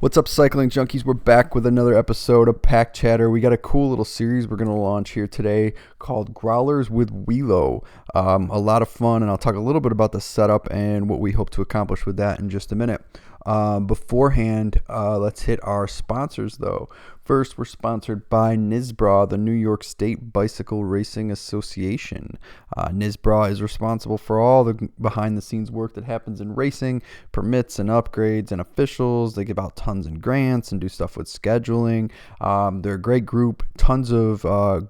What's up, cycling junkies? We're back with another episode of Pack Chatter. We got a cool little series we're going to launch here today called Growlers with Willo. A lot of fun, and I'll talk a little bit about the setup and what we hope to accomplish with that in just a minute. Beforehand, let's hit our sponsors, though. First, we're sponsored by NISBRA, the New York State Bicycle Racing Association. NISBRA is responsible for all the behind-the-scenes work that happens in racing, permits and upgrades and officials. They give out tons and grants and do stuff with scheduling. They're a great group, tons of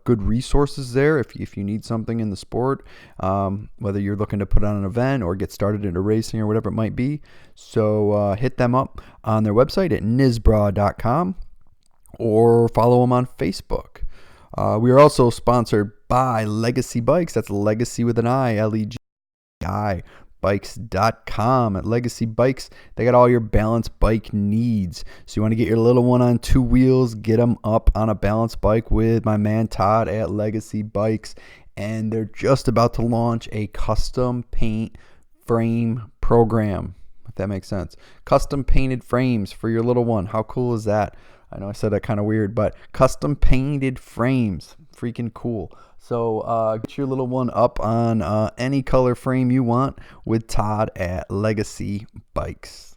good resources there if you need something in the sport, whether you're looking to put on an event or get started into racing or whatever it might be. So hit them up on their website at nisbra.com. or follow them on Facebook. We are also sponsored by Legacy Bikes. That's Legacy with an I, L-E-G-I, bikes.com. At Legacy Bikes, they got all your balance bike needs. So you want to get your little one on two wheels, get them up on a balance bike with my man Todd at Legacy Bikes. And they're just about to launch a custom paint frame program, if that makes sense. Custom painted frames for your little one. How cool is that? I know I said that kind of weird, but custom painted frames, freaking cool. So get your little one up on any color frame you want with Todd at Legacy Bikes.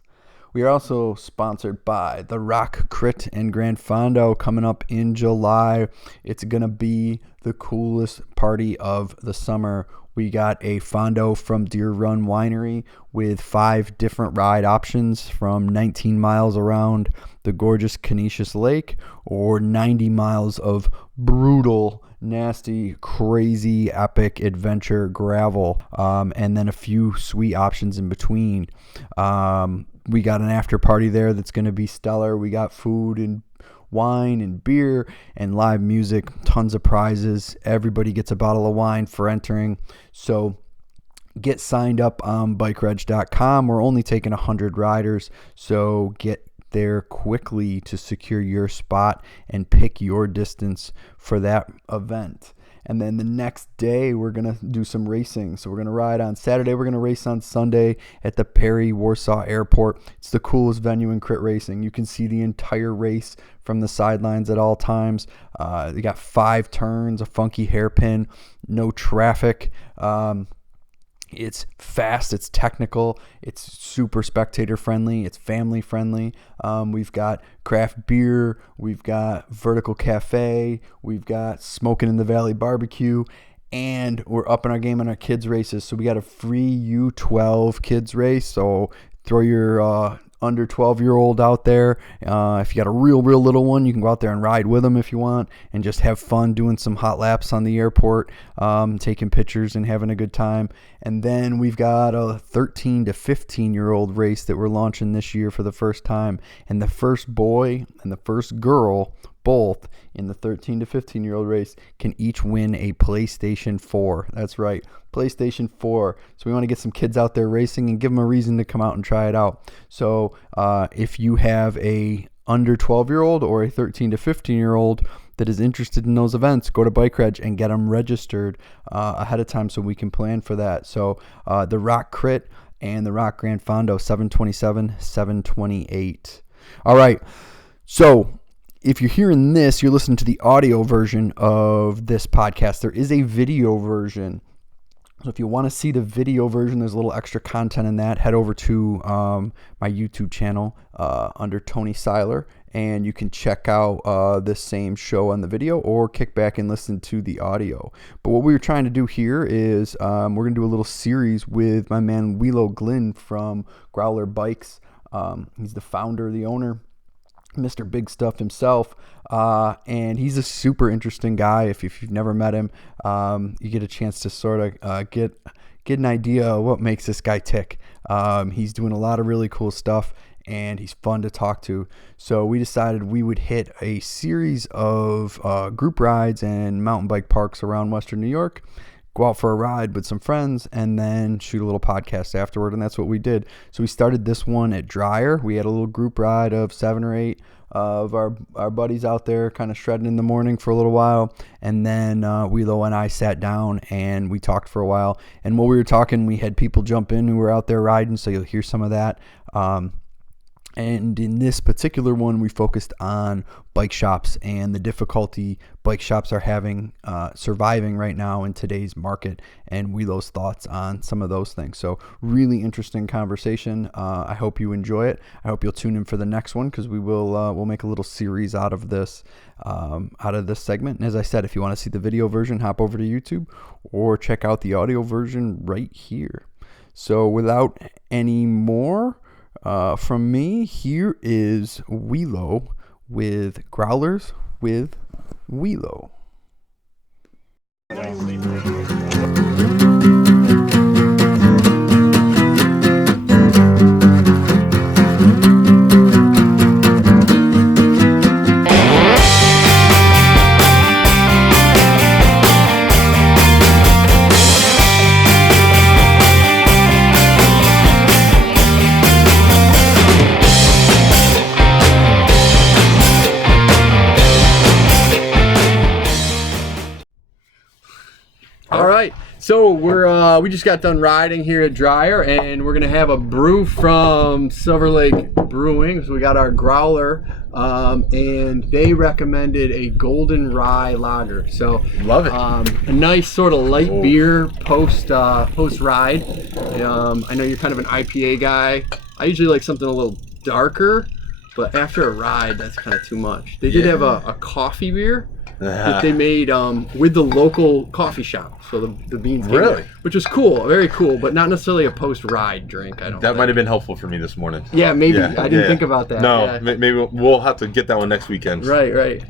We are also sponsored by the Rock Crit and Grand Fondo coming up in July. It's going to be the coolest party of the summer. We got a Fondo from Deer Run Winery with 5 different ride options from 19 miles around the gorgeous Canisius Lake or 90 miles of brutal, nasty, crazy, epic adventure gravel, and then a few sweet options in between. We got an after party there that's going to be stellar. We got food and wine and beer and live music, tons of prizes. Everybody gets a bottle of wine for entering. So get signed up on bikereg.com. We're only taking 100 riders, so get there quickly to secure your spot and pick your distance for that event. And then the next day, we're going to do some racing. So we're going to ride on Saturday. We're going to race on Sunday at the Perry Warsaw Airport. It's the coolest venue in crit racing. You can see the entire race from the sidelines at all times. They got 5 turns, a funky hairpin, no traffic. It's fast, it's technical, it's super spectator friendly, it's family friendly. We've got craft beer, we've got vertical cafe, we've got smoking in the valley barbecue, and we're upping our game on our kids races. So we got a free U12 kids race. So throw your under 12-year-old out there. If you got a real little one, you can go out there and ride with them if you want and just have fun doing some hot laps on the airport, taking pictures and having a good time. And then we've got a 13 to 15-year-old race that we're launching this year for the first time. And the first boy and the first girl, both in the 13 to 15-year-old race, can each win a PlayStation 4. That's right, PlayStation 4. So we want to get some kids out there racing and give them a reason to come out and try it out. So if you have a under 12-year-old or a 13 to 15-year-old that is interested in those events, go to BikeReg and get them registered ahead of time so we can plan for that. So the Rock Crit and the Rock Grand Fondo, 727, 728. All right, so if you're hearing this, you're listening to the audio version of this podcast. There is a video version. So if you want to see the video version, there's a little extra content in that. Head over to my YouTube channel under Tony Seiler, and you can check out this same show on the video or kick back and listen to the audio. But what we were trying to do here is we're going to do a little series with my man Willo Glynn from Growler Bikes. He's the founder, the owner, Mr. Big Stuff himself, and he's a super interesting guy. If you've never met him, you get a chance to sort of get an idea of what makes this guy tick. He's doing a lot of really cool stuff, and he's fun to talk to. So we decided we would hit a series of group rides and mountain bike parks around Western New York, go out for a ride with some friends, and then shoot a little podcast afterward, and that's what we did. So we started this one at Dryer. We had a little group ride of 7 or 8 of our buddies out there kind of shredding in the morning for a little while, and then Willo and I sat down and we talked for a while. And while we were talking, we had people jump in who were out there riding, so you'll hear some of that. And in this particular one, we focused on bike shops and the difficulty bike shops are having surviving right now in today's market, and Willo's thoughts on some of those things. So really interesting conversation. I hope you enjoy it. I hope you'll tune in for the next one, because we'll make a little series out of this segment. And as I said, if you want to see the video version, hop over to YouTube or check out the audio version right here. So without any more from me, here is Willo with Growlers with Willo. All right, so we just got done riding here at Dryer, and we're gonna have a brew from Silver Lake Brewing. So we got our Growler, and they recommended a golden rye lager. So love it. A nice sort of light beer post ride. I know you're kind of an IPA guy. I usually like something a little darker, but after a ride, that's kind of too much. They did have a coffee beer that they made with the local coffee shop. So the beans came Really? there, which was cool, very cool, but not necessarily a post-ride drink, I don't That think. might have been helpful for me this morning. Yeah, maybe. I didn't think about that. No, Yeah. maybe we'll have to get that one next weekend. Right.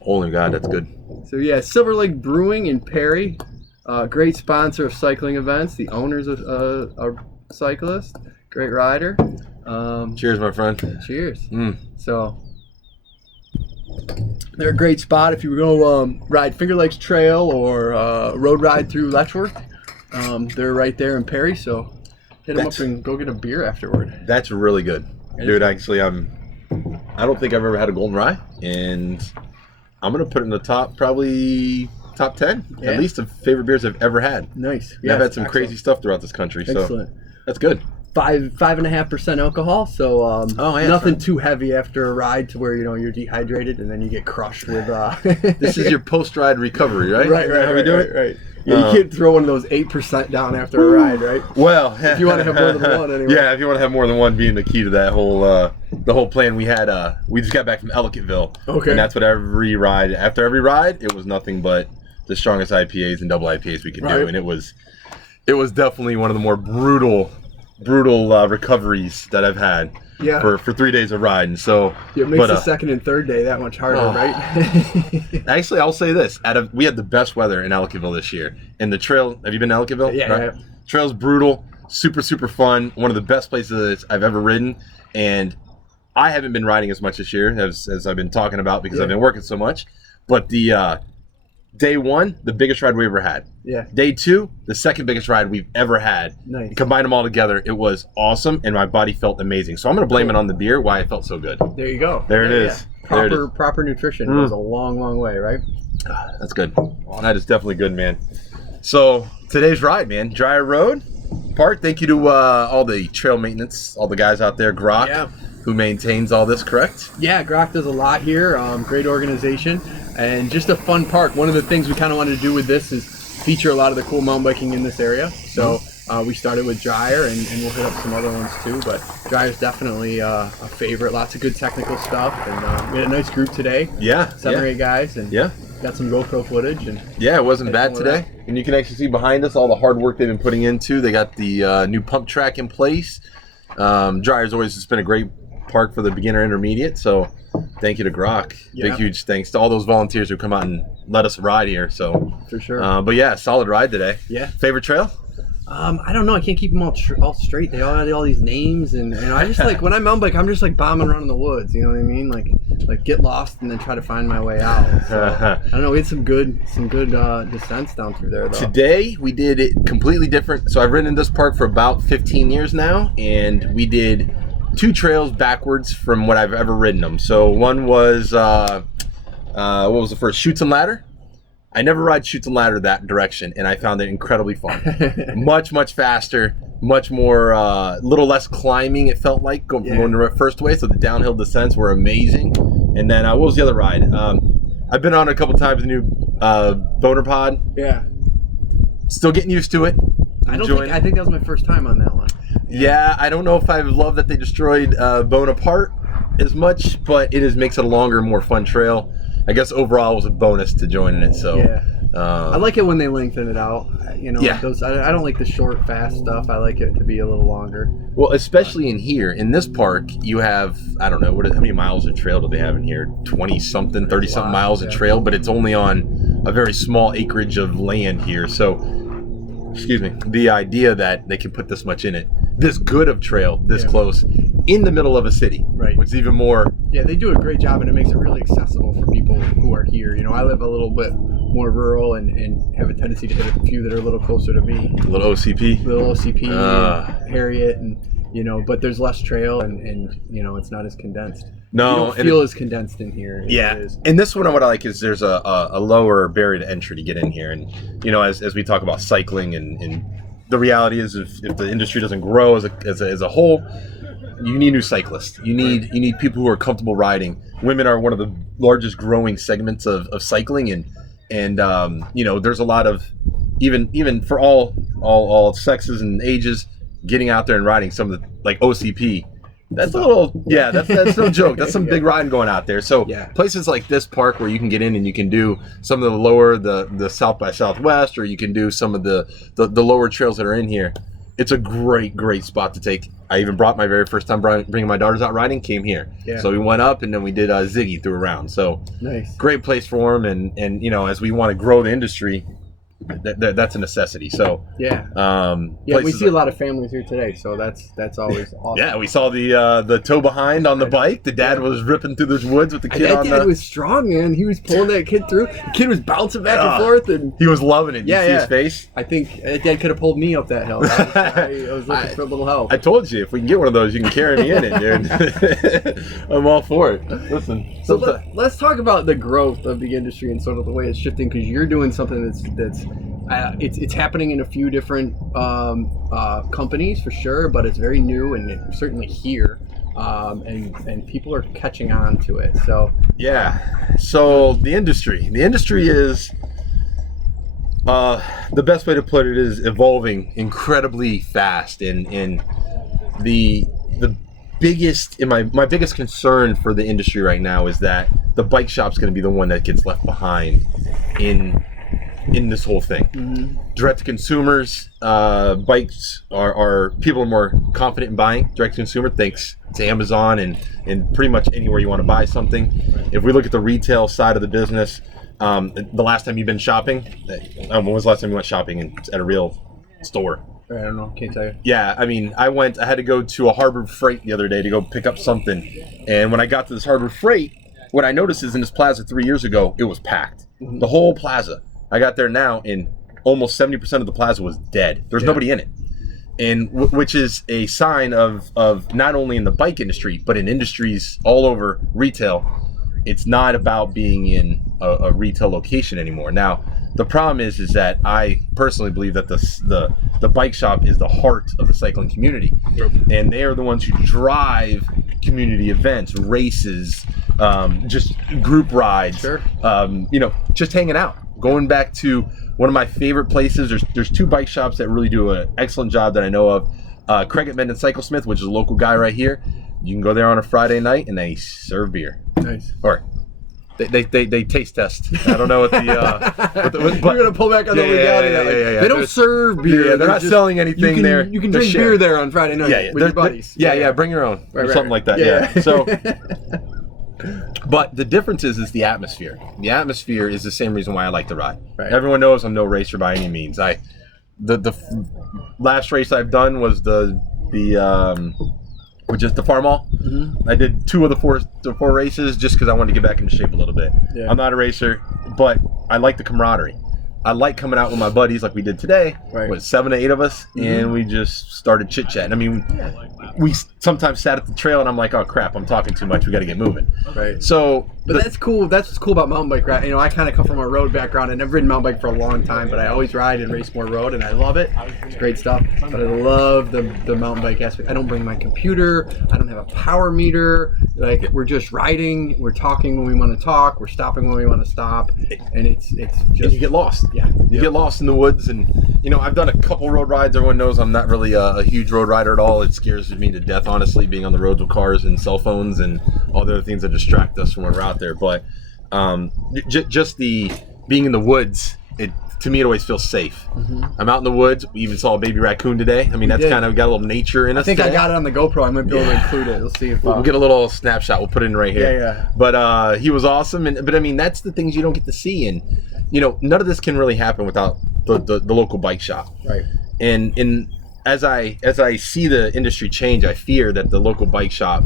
Holy God, that's good. So yeah, Silver Lake Brewing in Perry, great sponsor of cycling events. The owner's a cyclist, great rider. Cheers, my friend. Cheers. So they're a great spot if you go ride Finger Lakes Trail or road ride through Letchworth. They're right there in Perry, so hit them up and go get a beer afterward. That's really good. Dude, actually, I don't think I've ever had a golden rye, and I'm going to put it in the probably top 10, at least, of favorite beers I've ever had. Nice. Yeah, I've had some crazy stuff throughout this country, so excellent. That's good. 5.5% alcohol, so nothing right. too heavy after a ride to where you're dehydrated and then you get crushed with. This is your post-ride recovery, right? Right. How we do it? Right. Yeah, you can't throw one of those 8% down after a ride, right? Well, if you want to have more than one, anyway. Yeah, if you want to have more than one, being the key to that whole the whole plan we had. We just got back from Ellicottville, and that's what after every ride, it was nothing but the strongest IPAs and double IPAs we could do, and it was definitely one of the more brutal recoveries that I've had for 3 days of riding. So it makes the second and third day that much harder, right? Actually, I'll say this: we had the best weather in Ellicottville this year, and the trail. Have you been to Ellicottville? Yeah, right? Trail's brutal, super fun. One of the best places I've ever ridden, and I haven't been riding as much this year as I've been talking about because I've been working so much. But the day one, the biggest ride we ever had. Yeah. Day two, the second biggest ride we've ever had. Nice. Combine them all together, it was awesome, and my body felt amazing. So I'm going to blame it on the beer, why it felt so good. There you go. There it is. Proper nutrition goes a long way, right? That's good. That is definitely good, man. So today's ride, man, Dryer Road Park. Thank you to all the trail maintenance, all the guys out there, Grok, who maintains all this, correct? Yeah, Grok does a lot here. Great organization. And just a fun park. One of the things we kind of wanted to do with this is feature a lot of the cool mountain biking in this area. So we started with Dryer, and we'll hit up some other ones too. But Dryer's definitely a favorite. Lots of good technical stuff. And we had a nice group today. Yeah. 7 or 8 guys. And got some GoPro footage. And it wasn't bad today. And you can actually see behind us all the hard work they've been putting into. They got the new pump track in place. Dryer's always just been a great park for the beginner intermediate, so thank you to Grok. Big huge thanks to all those volunteers who come out and let us ride here. So for sure. But yeah, solid ride today. Yeah. Favorite trail? I don't know. I can't keep them all straight. They all had all these names, and I just like when I mountain bike, I'm just like bombing around in the woods. You know what I mean? Like get lost and then try to find my way out. So, I don't know. We had some good descents down through there though. Today we did it completely different. So I've ridden in this park for about 15 years now, and we did 2 trails backwards from what I've ever ridden them. So one was what was the first? Chutes and Ladder. I never ride Chutes and Ladder that direction, and I found it incredibly fun. Much faster, much more, little less climbing. It felt like going the first way. So the downhill descents were amazing. And then what was the other ride? I've been on a couple times. The new Boner Pod. Yeah. Still getting used to it. I think that was my first time on that one. Yeah, I don't know if I love that they destroyed Bonaparte as much, but it makes it a longer, more fun trail. I guess overall it was a bonus to joining it. So yeah. I like it when they lengthen it out. You know, yeah. I don't like the short, fast stuff. I like it to be a little longer. Well, especially in here, in this park, you have, I don't know, how many miles of trail do they have in here? 20-something, 30-something miles of trail, but it's only on a very small acreage of land here. So, excuse me, the idea that they can put this much in it, this good of trail, this close, in the middle of a city, right? Which is even more. Yeah, they do a great job, and it makes it really accessible for people who are here. You know, I live a little bit more rural and have a tendency to hit a few that are a little closer to me. A little OCP. And Harriet, and you know, but there's less trail, and you know, it's not as condensed. No, you don't feel as condensed in here. Yeah, and this one, what I like is there's a lower barrier to entry to get in here, and you know, as we talk about cycling, and the reality is, if the industry doesn't grow as a whole, you need new cyclists. You need people who are comfortable riding. Women are one of the largest growing segments of cycling, and you know, there's a lot of even for all sexes and ages getting out there and riding some of the like OCP. That's a little, that's no joke. That's some big riding going out there. So places like this park where you can get in and you can do some of the lower, the South by Southwest, or you can do some of the lower trails that are in here. It's a great spot to take. I even brought my very first time bringing my daughters out riding, came here. Yeah. So we went up and then we did Ziggy through around. So nice. Great place for them. And you know, as we want to grow the industry, that's a necessity. So we see a lot of families here today, so that's always awesome. Yeah, we saw the tow behind on the bike. The dad was ripping through those woods with the kid on the. Dad was strong, man. He was pulling that kid through. The kid was bouncing back and forth, and he was loving it. You see his face? I think Dad could have pulled me up that hill. I was looking for a little help. I told you, if we can get one of those, you can carry me in it, dude. I'm all for it. Listen. So let's talk about the growth of the industry and sort of the way it's shifting, because you're doing something that's it's happening in a few different companies for sure, but it's very new and it's certainly here, and people are catching on to it. So so the industry is the best way to put it is evolving incredibly fast, and the biggest my biggest concern for the industry right now is that the bike shop's going to be the one that gets left behind in this whole thing. Mm-hmm. Direct to consumers, bikes are people are more confident in buying direct to consumer thanks to Amazon and pretty much anywhere you want to buy something. If we look at the retail side of the business, the last time you've been shopping, when was the last time you went shopping at a real store? I don't know, can't tell you. Yeah, I mean, I had to go to a Harbor Freight the other day to go pick up something, and when I got to this Harbor Freight, what I noticed is in this plaza 3 years ago, it was packed. Mm-hmm. The whole plaza. I got there now, and almost 70% of the plaza was dead. There's nobody in it, and which is a sign of not only in the bike industry, but in industries all over retail. It's not about being in a retail location anymore. Now, the problem is that I personally believe that the bike shop is the heart of the cycling community, and they are the ones who drive community events, races, just group rides, you know, just hanging out. Going back to one of my favorite places, there's two bike shops that really do an excellent job that I know of. Craig at Mendon Cyclesmith, which is a local guy right here. You can go there on a Friday night and they serve beer. Nice. Or they taste test. I don't know what the. You're gonna pull back on the legality. They don't serve beer. Yeah, they're not selling anything there. You can drink beer there on Friday night with your buddies. Yeah, bring your own or something like that. Yeah. So. But the difference is the atmosphere. The atmosphere is the same reason why I like to ride. Right. Everyone knows I'm no racer by any means. The last race I've done was which is the Farm Mall. Mm-hmm. I did two of the four races just because I wanted to get back into shape a little bit. Yeah. I'm not a racer, but I like the camaraderie. I like coming out with my buddies like we did today. Right. With 7 to 8 of us, and we just started chit-chatting. I mean, we sometimes sat at the trail and I'm like, oh crap, I'm talking too much. We got to get moving. Right. So, but that's cool. That's what's cool about mountain bike ride. You know, I kind of come from a road background. I've never ridden mountain bike for a long time, but I always ride and race more road, and I love it. It's great stuff. But I love the mountain bike aspect. I don't bring my computer. I don't have a power meter. Like, we're just riding. We're talking when we want to talk. We're stopping when we want to stop. And it's just... And you get lost. Yeah. You get lost in the woods. And, you know, I've done a couple road rides. Everyone knows I'm not really a huge road rider at all. It scares me to death, honestly, being on the roads with cars and cell phones and all the other things that distract us from when we're out there. But just the being in the woods, to me, it always feels safe. I'm out in the woods. We even saw a baby raccoon today. I mean, that's kind of got a little nature in us. I think today. I got it on the GoPro. I might be able to include it. We'll see if we'll get a little snapshot. We'll put it in right here. Yeah. But he was awesome. But I mean, that's the things you don't get to see. And you know, none of this can really happen without the local bike shop. Right. And as I see the industry change, I fear that the local bike shop,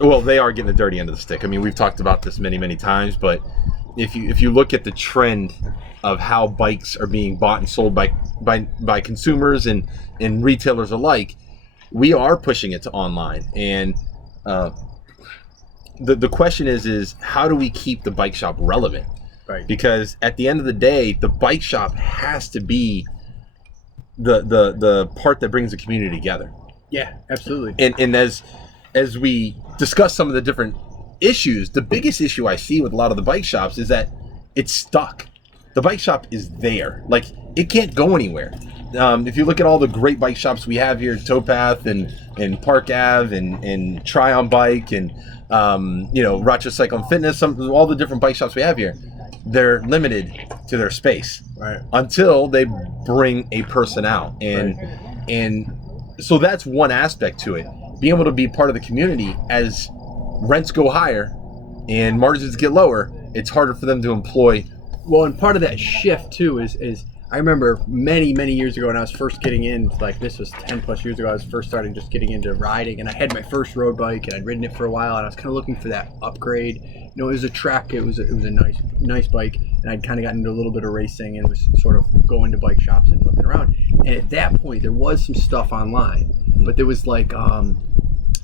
well, they are getting the dirty end of the stick. I mean, we've talked about this many times, but if you look at the trend of how bikes are being bought and sold by consumers and retailers alike, we are pushing it to online. And the question is how do we keep the bike shop relevant? Right. Because at the end of the day, the bike shop has to be the part that brings the community together. Yeah, absolutely. And as we discuss some of the different issues, the biggest issue I see with a lot of the bike shops is that it's stuck. The bike shop is there. Like, it can't go anywhere. If you look at all the great bike shops we have here, Towpath and Park Ave and Try On Bike and Rochester Cycle and Fitness, all the different bike shops we have here, they're limited to their space. Right. Until they bring a person out. And so that's one aspect to it. Being able to be part of the community as rents go higher and margins get lower, it's harder for them to employ. Well, and part of that shift too is I remember many years ago when I was first getting in, like this was 10 plus years ago, I was first starting just getting into riding, and I had my first road bike and I'd ridden it for a while, and I was kind of looking for that upgrade. You know, it was a Trek, it was a nice bike, and I'd kind of gotten into a little bit of racing and was sort of going to bike shops and looking around. And at that point, there was some stuff online, but there was like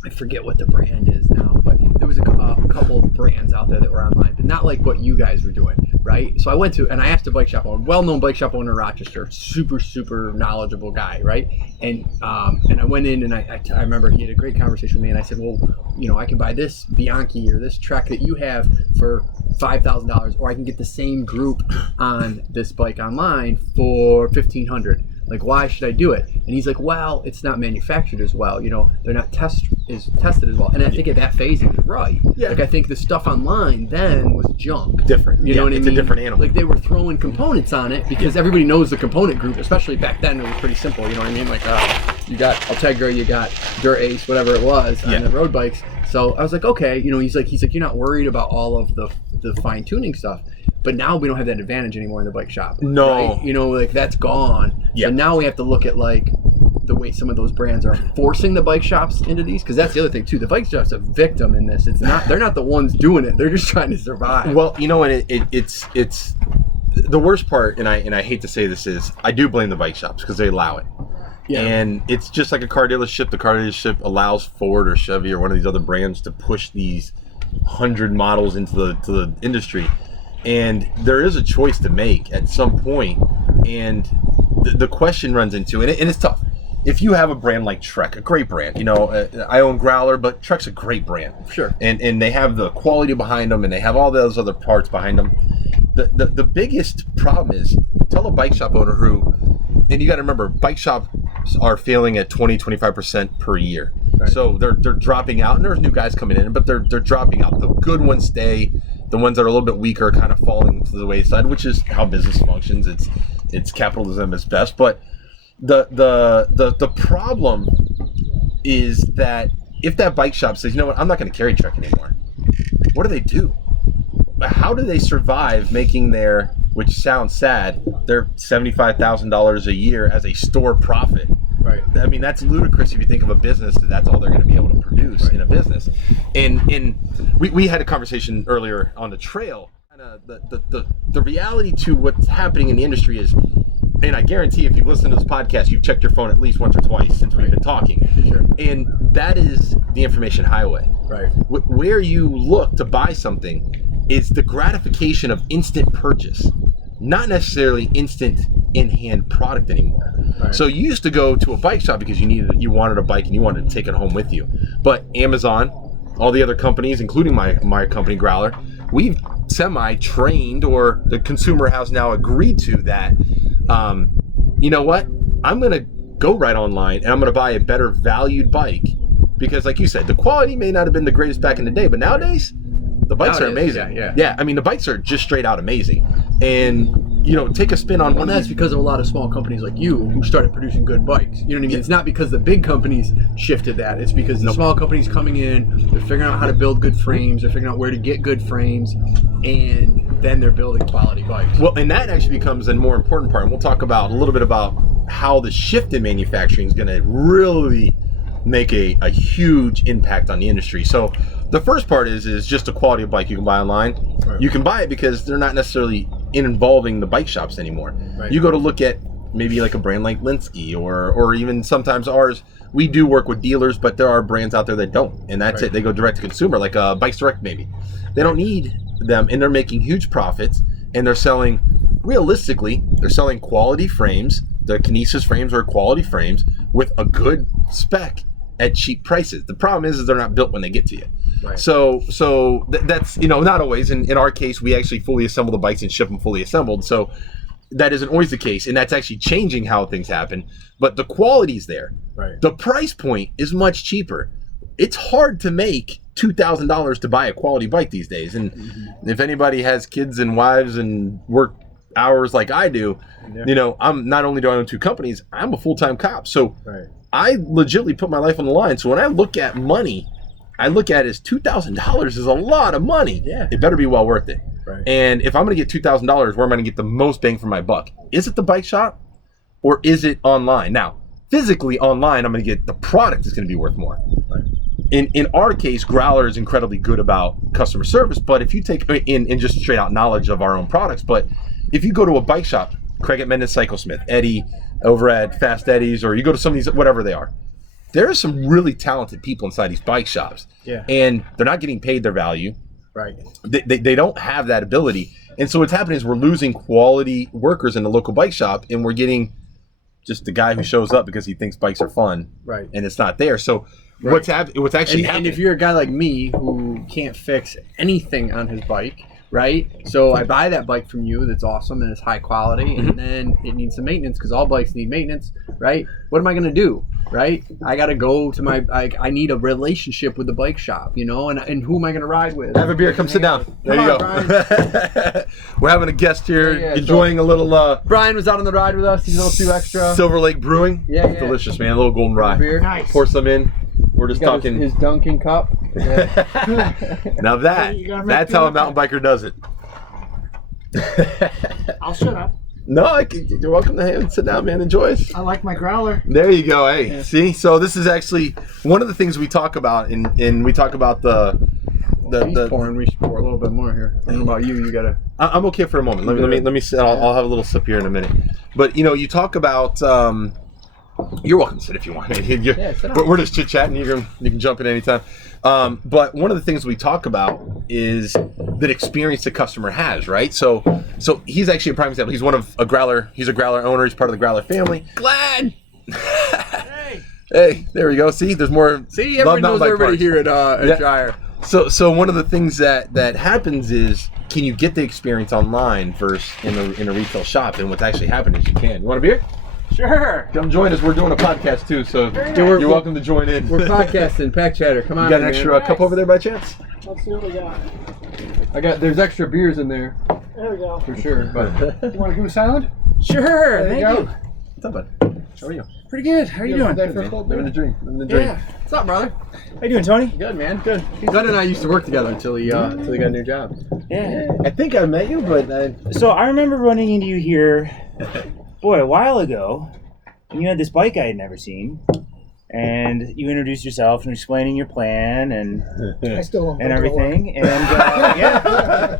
I forget what the brand is now, but there was a couple of brands out there that were online, but not like what you guys were doing, right? So I went to, and I asked a bike shop owner, well-known bike shop owner in Rochester, super knowledgeable guy, right? And I went in, and I remember he had a great conversation with me, and I said, well, you know, I can buy this Bianchi or this Trek that you have for $5,000, or I can get the same group on this bike online for $1,500. Like, why should I do it? And he's like, well, it's not manufactured as well. You know, they're not tested as well. And I think at that phase he was right. Yeah. Like, I think the stuff online then was junk. Different. You know what I mean? It's a different animal. Like, they were throwing components on it because everybody knows the component group, especially back then. It was pretty simple. You know what I mean? Like, you got Ultegra, you got Dura-Ace, whatever it was, on the road bikes. So I was like, okay. You know, he's like, you're not worried about all of the fine tuning stuff. But now we don't have that advantage anymore in the bike shop. No. Right? You know, like, that's gone. Yeah. So now we have to look at, like, the way some of those brands are forcing the bike shops into these. Because that's the other thing, too. The bike shop's a victim in this. They're not the ones doing it. They're just trying to survive. Well, you know, and it's the worst part, and I hate to say this, is I do blame the bike shops because they allow it. Yeah. And it's just like a car dealership. The car dealership allows Ford or Chevy or one of these other brands to push these 100 models into the industry. And there is a choice to make at some point, and the question runs into, and it's tough. If you have a brand like Trek, a great brand, you know, I own Growler, but Trek's a great brand. Sure. And they have the quality behind them, and they have all those other parts behind them. The biggest problem is, tell a bike shop owner who, and you got to remember, bike shops are failing at 20-25% per year. Right. So they're dropping out, and there's new guys coming in, but they're dropping out. The good ones stay. The ones that are a little bit weaker are kind of falling to the wayside, which is how business functions. It's capitalism at its best. But the problem is that if that bike shop says, you know what, I'm not going to carry Trek anymore, what do? How do they survive making their, which sounds sad, their $75,000 a year as a store profit? Right. I mean, that's ludicrous if you think of a business that's all they're going to be able to produce in a business. And we had a conversation earlier on the trail. The reality to what's happening in the industry is and I guarantee if you've listened to this podcast, you've checked your phone at least once or twice since we've been talking. Sure. And that is the information highway. Right. Where you look to buy something is the gratification of instant purchase, not necessarily instant in-hand product anymore. Right. So you used to go to a bike shop because you wanted a bike and you wanted to take it home with you. But Amazon, all the other companies, including my company Growler, we've semi-trained, or the consumer has now agreed to that, you know what? I'm going to go right online and I'm going to buy a better valued bike because, like you said, the quality may not have been the greatest back in the day, but nowadays, the bikes are amazing. Yeah. I mean, the bikes are just straight out amazing. And, you know, take a spin on Well, that's because of a lot of small companies like you who started producing good bikes. You know what I mean? Yeah. It's not because the big companies shifted that. It's because the small companies coming in, they're figuring out how to build good frames, they're figuring out where to get good frames, and then they're building quality bikes. Well, and that actually becomes a more important part. And we'll talk about a little bit about how the shift in manufacturing is going to really make a huge impact on the industry. So the first part is just a quality of bike you can buy online. Right. You can buy it because they're not necessarily involving the bike shops anymore. Right. You go to look at maybe like a brand like Linsky or even sometimes ours. We do work with dealers, but there are brands out there that don't, and that's Right. it. They go direct to consumer, like Bikes Direct maybe. They don't need them, and they're making huge profits, and they're selling, realistically, they're selling quality frames. The Kinesis frames are quality frames with a good spec at cheap prices. The problem is they're not built when they get to you. Right. So that's, you know, not always. In our case, we actually fully assemble the bikes and ship them fully assembled. So that isn't always the case, and that's actually changing how things happen. But the quality's there. Right. The price point is much cheaper. It's hard to make $2,000 to buy a quality bike these days. And if anybody has kids and wives and work hours like I do, you know, I'm not only do I own two companies, I'm a full-time cop. So Right. I legitimately put my life on the line. So when I look at money, I look at it as $2,000 is a lot of money. Yeah. It better be well worth it. Right. And if I'm going to get $2,000, where am I going to get the most bang for my buck? Is it the bike shop or is it online? Now, physically online, I'm going to get the product is going to be worth more. Right. In our case, Growler is incredibly good about customer service, but if you take in just straight out knowledge of our own products, but if you go to a bike shop, Craig at Mendon Cyclesmith, Eddie over at Fast Eddie's, or you go to some of these, whatever they are, there are some really talented people inside these bike shops. Yeah. And they're not getting paid their value. Right. They don't have that ability. And so what's happening is we're losing quality workers in the local bike shop, and we're getting just the guy who shows up because he thinks bikes are fun. Right. And it's not there. So Right. what's actually happening? And if you're a guy like me who can't fix anything on his bike, right? So I buy that bike from you that's awesome and it's high quality, and then it needs some maintenance because all bikes need maintenance, right? What am I going to do, right? I got to go to I need a relationship with the bike shop, you know, and who am I going to ride with? Have a beer, come sit down. There Come you on, go. We're having a guest here Yeah, enjoying a little Brian was out on the ride with us. He's a little too extra. Silver Lake Brewing. Yeah, It's delicious, man. A little golden rye. Beer. Nice. Pour some in. We're just He's got talking. his Dunkin' cup. Yeah. Now You gotta make that's how a good mountain biker does it. I'll shut up. No, you're welcome to sit down, man. Enjoy it. I like my growler. There you go. Hey, see? So this is actually one of the things we talk about, and we talk about He's pouring. We should pour a little bit more here. I don't know about you. You gotta. I'm okay for a moment. Let me sit. I'll have a little sip here in a minute. But you know, you talk about. You're welcome to sit if you want. Sit down. We're just chit chatting. You can jump in anytime. But one of the things we talk about is that experience the customer has, right? So he's actually a prime example. He's a Growler. He's a Growler owner. He's part of the Growler family. Glad. Hey, there we go. See, there's more. See, everybody knows everybody here at Yeah. Dryer. So one of the things that happens is, can you get the experience online versus in a retail shop? And what's actually happening is you can. You want a beer? Sure. Come join us. We're doing a podcast too, so nice. you're welcome to join in. We're podcasting, Pack Chatter. Come on, You got an man. extra cup over there by chance? Let's see what we got. There's extra beers in there There we go. for sure. But You want to give me silent? sure, There you go. What's up, bud? How are you? Pretty good. How are you doing? Good, man. Living the dream. Living the dream. yeah. What's up, brother? How you doing, Tony? Good, man. Good. Glenn and I used to work together until he got a new job. Yeah. I think I met you, but So I remember running into you here, boy, a while ago, and you had this bike I had never seen, and you introduced yourself and explaining your plan and I still don't and think it'll work. everything, and yeah,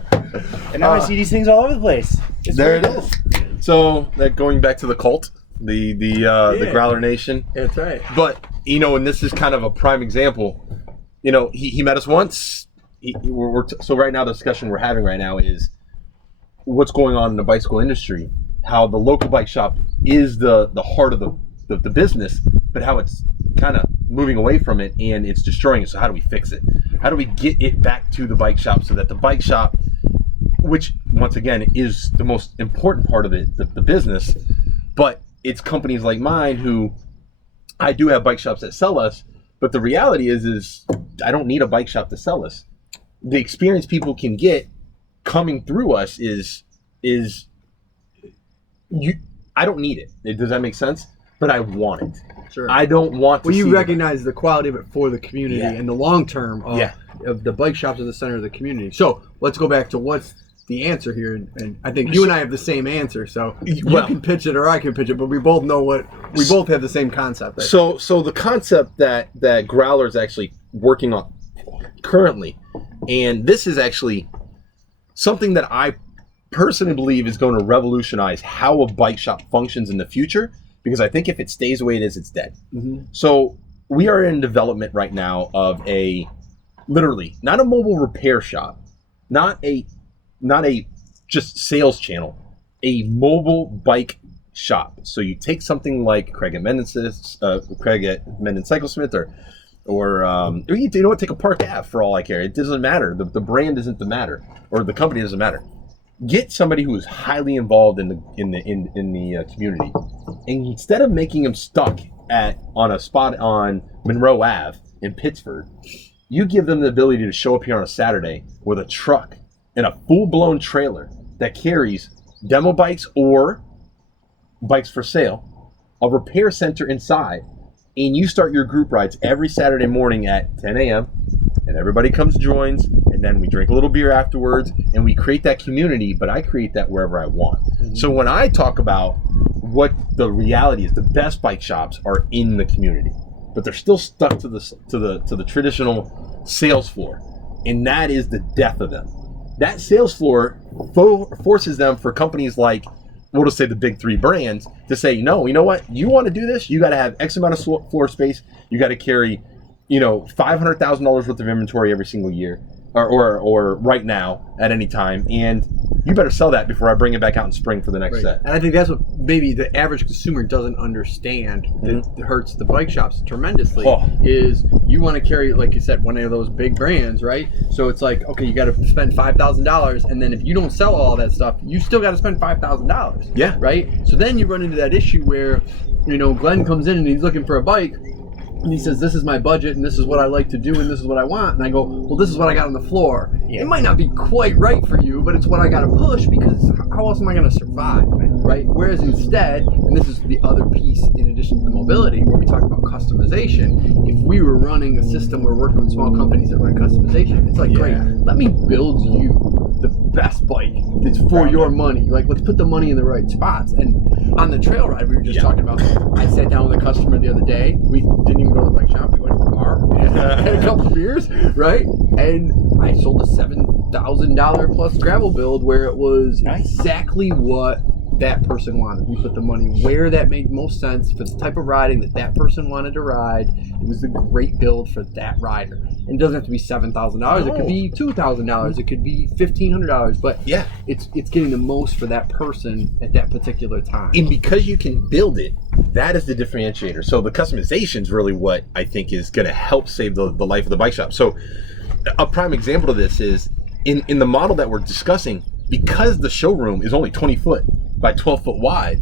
and now I see these things all over the place. It's there it really is. So that going back to the cult, the Growler Nation. That's right. But and this is kind of a prime example. He met us once. So right now the discussion we're having right now is what's going on in the bicycle industry. How the local bike shop is the heart of the business, but how it's kind of moving away from it and it's destroying it. So how do we fix it? How do we get it back to the bike shop so that the bike shop, which once again is the most important part of it, the business, but it's companies like mine who I do have bike shops that sell us, but the reality is I don't need a bike shop to sell us. The experience people can get coming through us is I don't need it. Does that make sense? But I want it. Sure. I don't want to. Well, you recognize the quality of it for the community and the long term of the bike shops at the center of the community. So let's go back to what's the answer here, and I think you and I have the same answer. So you can pitch it or I can pitch it, but we both know we both have the same concept. So the concept that Growler is actually working on currently, and this is actually something that I personally believe is going to revolutionize how a bike shop functions in the future, because I think if it stays the way it is, it's dead. Mm-hmm. So we are in development right now of literally not a mobile repair shop, not a just sales channel, a mobile bike shop. So you take something like Craig at Menden Cyclesmith, or you know what, take a Park Ave for all I care. It doesn't matter. The brand isn't the matter, or the company doesn't matter. Get somebody who is highly involved in the community, and instead of making them stuck on a spot on Monroe Ave in Pittsford, you give them the ability to show up here on a Saturday with a truck and a full-blown trailer that carries demo bikes or bikes for sale, a repair center inside, and you start your group rides every Saturday morning at 10 a.m. and everybody comes, joins, and then we drink a little beer afterwards, and we create that community, but I create that wherever I want. Mm-hmm. So when I talk about what the reality is, the best bike shops are in the community, but they're still stuck to the traditional sales floor, and that is the death of them. That sales floor forces them, for companies like, we'll just say the big three brands, to say, no, you know what, you want to do this, you got to have X amount of floor space, you got to carry $500,000 worth of inventory every single year, or right now at any time, and you better sell that before I bring it back out in spring for the next set. And I think that's what maybe the average consumer doesn't understand that hurts the bike shops tremendously. Is you want to carry, like you said, one of those big brands, right? So it's like, okay, you got to spend $5,000, and then if you don't sell all that stuff, you still got to spend $5,000. Yeah. Right. So then you run into that issue where, Glenn comes in and he's looking for a bike. And he says, this is my budget, and this is what I like to do, and this is what I want. And I go, well, this is what I got on the floor. Yeah. It might not be quite right for you, but it's what I got to push, because how else am I going to survive, right? Whereas instead, and this is the other piece in addition to the mobility, where we talk about customization, if we were running a system where we're working with small companies that run customization, it's like, great, let me build you the best bike that's for your money. Like, let's put the money in the right spots. And on the trail ride we were just talking about, I sat down with a customer the other day. We didn't even go to the bike shop. We went to the bar. We had a couple beers, right? And I sold a $7,000 plus gravel build where it was exactly what that person wanted. We put the money where that made most sense for the type of riding that person wanted to ride. It was the great build for that rider. And it doesn't have to be $7,000. No. It could be $2,000. It could be $1,500. But it's getting the most for that person at that particular time. And because you can build it, that is the differentiator. So the customization is really what I think is going to help save the life of the bike shop. So a prime example of this is in the model that we're discussing, because the showroom is only 20 foot by 12 foot wide,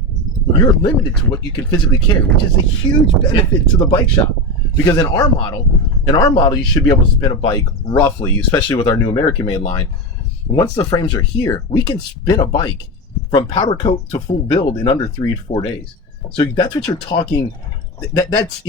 you're limited to what you can physically carry, which is a huge benefit to the bike shop. Because in our model, you should be able to spin a bike roughly, especially with our new American made line. Once the frames are here, we can spin a bike from powder coat to full build in under 3 to 4 days. So that's what you're talking. That's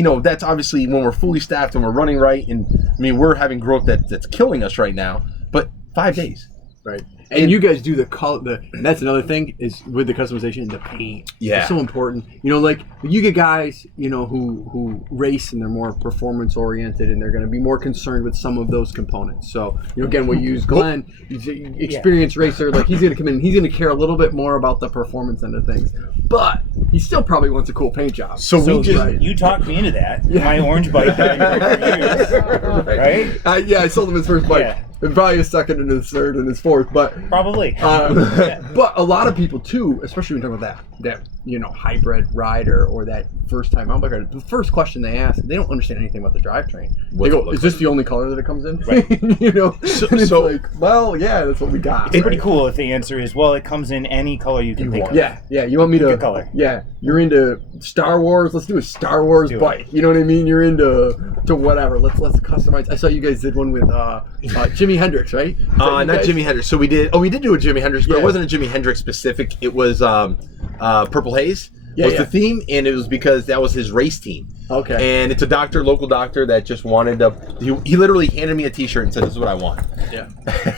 obviously when we're fully staffed and we're running right. And I mean, we're having growth that's killing us right now. But 5 days. Right. And you guys do the color. And that's another thing is with the customization, the paint. Yeah, it's so important. Like you get guys, who race and they're more performance oriented and they're going to be more concerned with some of those components. So again, we use Glenn, he's an experienced racer. Like he's going to come in, he's going to care a little bit more about the performance end of things, but he still probably wants a cool paint job. So you talked me into that. Yeah. My orange bike that I've for years, right? I sold him his first bike. Yeah. And probably his second and his third and his fourth, but probably. But a lot of people too, especially when you talk about that hybrid rider or that first time mountain bike rider, the first question they ask, they don't understand anything about the drivetrain. They go, "Is this the only color that it comes in?" Right. It's like, well, yeah, that's what we got. It's pretty cool if the answer is, well, it comes in any color you can think of. Yeah. You want me to? Good color. Yeah, you're into Star Wars. Let's do a Star Wars bike. You know what I mean? You're into whatever. Let's customize. I saw you guys did one with Jimi Hendrix, right? Not Jimi Hendrix. So we did do a Jimi Hendrix, but it wasn't a Jimi Hendrix specific. It was Purple Haze was the theme, and it was because that was his race team. Okay. And it's a local doctor that just wanted to. He literally handed me a T-shirt and said, "This is what I want." Yeah.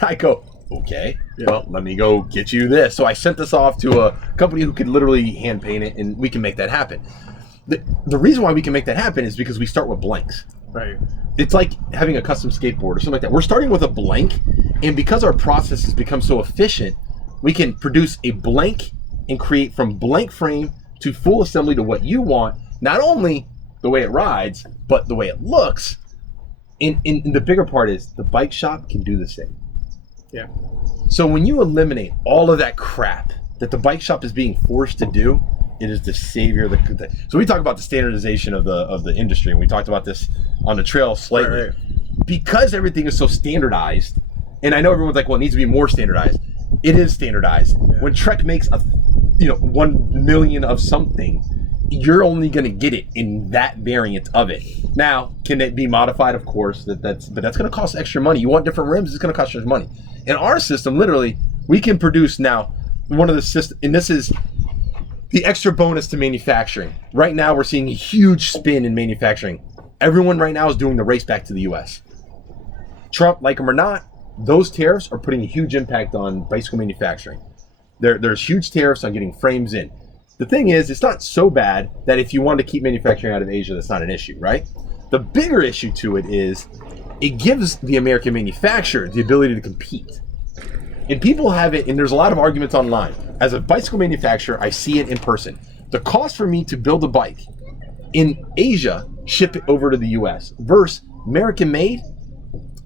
I go, okay. Yeah. Well, let me go get you this. So I sent this off to a company who could literally hand paint it, and we can make that happen. The reason why we can make that happen is because we start with blanks. Right. It's like having a custom skateboard or something like that. We're starting with a blank, and because our process has become so efficient, we can produce a blank and create from blank frame to full assembly to what you want, not only the way it rides, but the way it looks. And the bigger part is the bike shop can do the same. Yeah. So when you eliminate all of that crap that the bike shop is being forced to do, it is the savior of the. So we talk about the standardization of the industry, and we talked about this on the trail slightly. Right. Because everything is so standardized, and I know everyone's like, well, it needs to be more standardized. It is standardized. Yeah. When Trek makes 1 million of something, you're only going to get it in that variant of it. Now, can it be modified? Of course, but that's going to cost extra money. You want different rims, it's going to cost extra money. In our system, literally, we can produce now one of the systems, and this is the extra bonus to manufacturing. Right now, we're seeing a huge spin in manufacturing. Everyone right now is doing the race back to the U.S. Trump, like him or not, those tariffs are putting a huge impact on bicycle manufacturing. There's huge tariffs on getting frames in. The thing is, it's not so bad that if you want to keep manufacturing out of Asia, that's not an issue, right? The bigger issue to it is it gives the American manufacturer the ability to compete. And people have it, and there's a lot of arguments online. As a bicycle manufacturer, I see it in person. The cost for me to build a bike in Asia, ship it over to the US, versus American made,